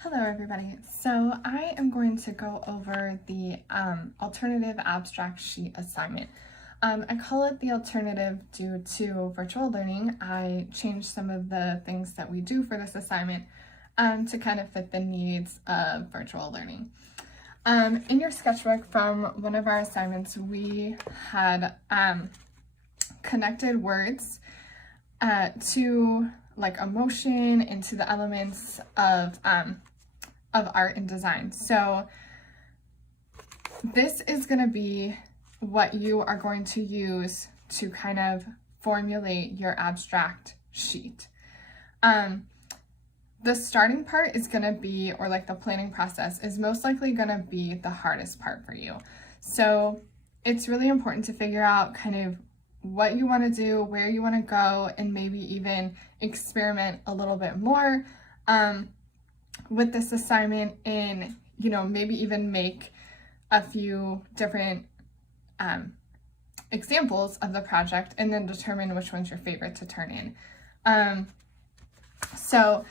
Hello everybody. So I am going to go over the alternative abstract sheet assignment. I call it the alternative due to virtual learning. I changed some of the things that we do for this assignment to kind of fit the needs of virtual learning. In your sketchbook from one of our assignments, we had connected words to like emotion into the elements of art and design. So this is going to be what you are going to use to kind of formulate your abstract sheet. The starting part is going to be, or like the planning process is most likely going to be the hardest part for you. So it's really important to figure out kind of what you want to do, where you want to go, and maybe even experiment a little bit more with this assignment, and maybe even make a few different examples of the project and then determine which one's your favorite to turn in. So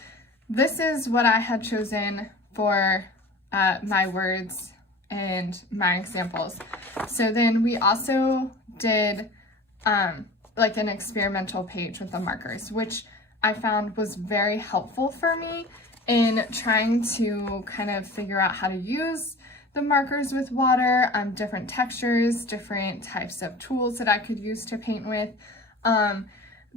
this is what I had chosen for my words and my examples. So then we also did like an experimental page with the markers, which I found was very helpful for me in trying to kind of figure out how to use the markers with water, different textures, different types of tools that I could use to paint with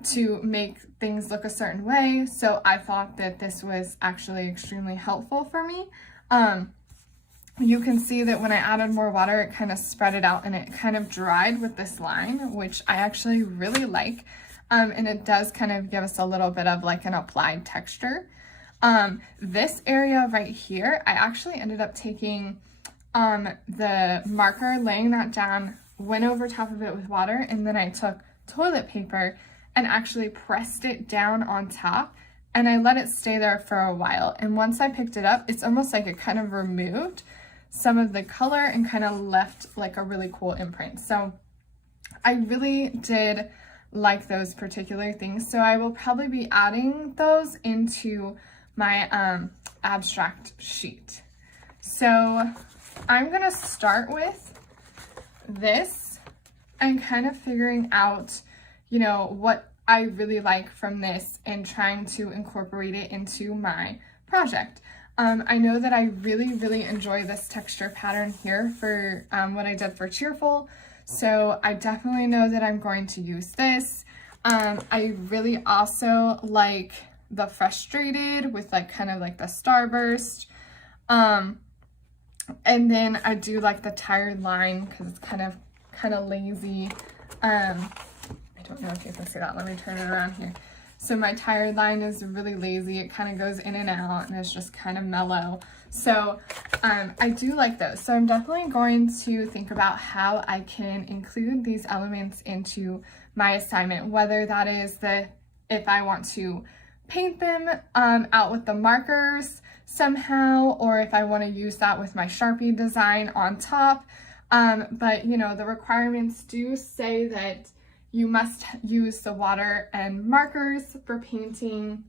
to make things look a certain way. So I thought that this was actually extremely helpful for me. You can see that when I added more water, it kind of spread it out and it kind of dried with this line, which I actually really like. And it does kind of give us a little bit of like an applied texture. This area right here, I actually ended up taking the marker, laying that down, went over top of it with water, and then I took toilet paper and actually pressed it down on top, and I let it stay there for a while. And once I picked it up, it's almost like it kind of removed some of the color and kind of left like a really cool imprint. So I really did like those particular things. So I will probably be adding those into my abstract sheet. So I'm gonna start with this and kind of figuring out, what I really like from this and trying to incorporate it into my project. I know that I really enjoy this texture pattern here for what I did for Cheerful. So I definitely know that I'm going to use this. I really also like the Frustrated with like kind of like the starburst. And then I do like the Tired line because it's kind of lazy. I don't know if you can see that. Let me turn it around here. So my Tired line is really lazy. It kind of goes in and out and it's just kind of mellow. So I do like those. So I'm definitely going to think about how I can include these elements into my assignment, whether that is if I want to paint them out with the markers somehow, or if I want to use that with my Sharpie design on top. But the requirements do say that you must use the water and markers for painting.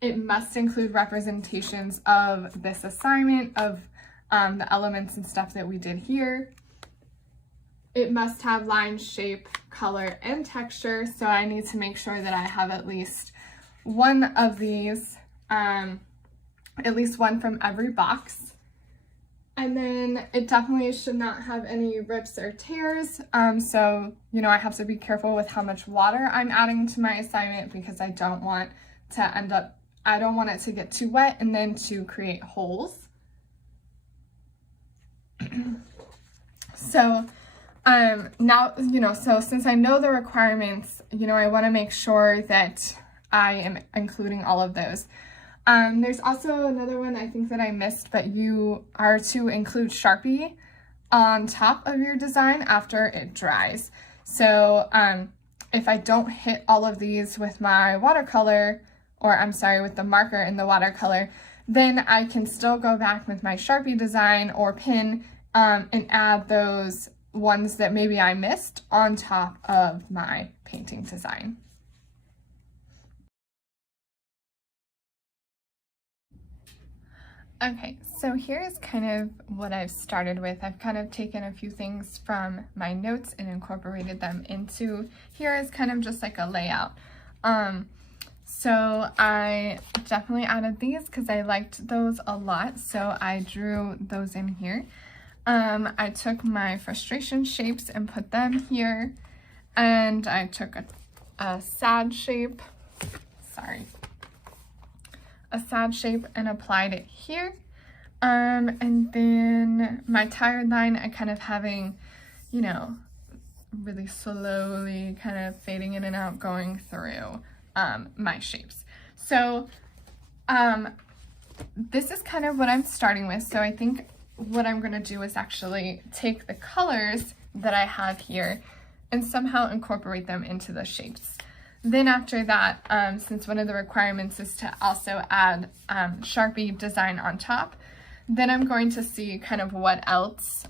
It must include representations of this assignment, of the elements and stuff that we did here. It must have line, shape, color, and texture. So I need to make sure that I have at least one of these, at least one from every box. And then it definitely should not have any rips or tears. So, I have to be careful with how much water I'm adding to my assignment because I don't want it to get too wet and then to create holes. So, now, so since I know the requirements, I want to make sure that I am including all of those. There's also another one I think that I missed, but you are to include Sharpie on top of your design after it dries. So if I don't hit all of these with my watercolor, or I'm sorry, with the marker and the watercolor, then I can still go back with my Sharpie design or pen and add those ones that maybe I missed on top of my painting design. Okay, so here is kind of what I've started with. I've kind of taken a few things from my notes and incorporated them into here is kind of just like a layout. So I definitely added these because I liked those a lot, so I drew those in here. I took my frustration shapes and put them here, and I took a sad shape, a sad shape and applied it here. And then my tired line, I kind of having, you know, really slowly kind of fading in and out, going through my shapes. So this is kind of what I'm starting with. So I think what I'm going to do is actually take the colors that I have here and somehow incorporate them into the shapes. Then after that, since one of the requirements is to also add Sharpie design on top, then I'm going to see kind of what else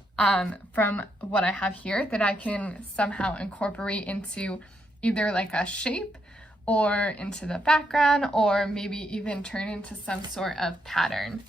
from what I have here that I can somehow incorporate into either like a shape or into the background, or maybe even turn into some sort of pattern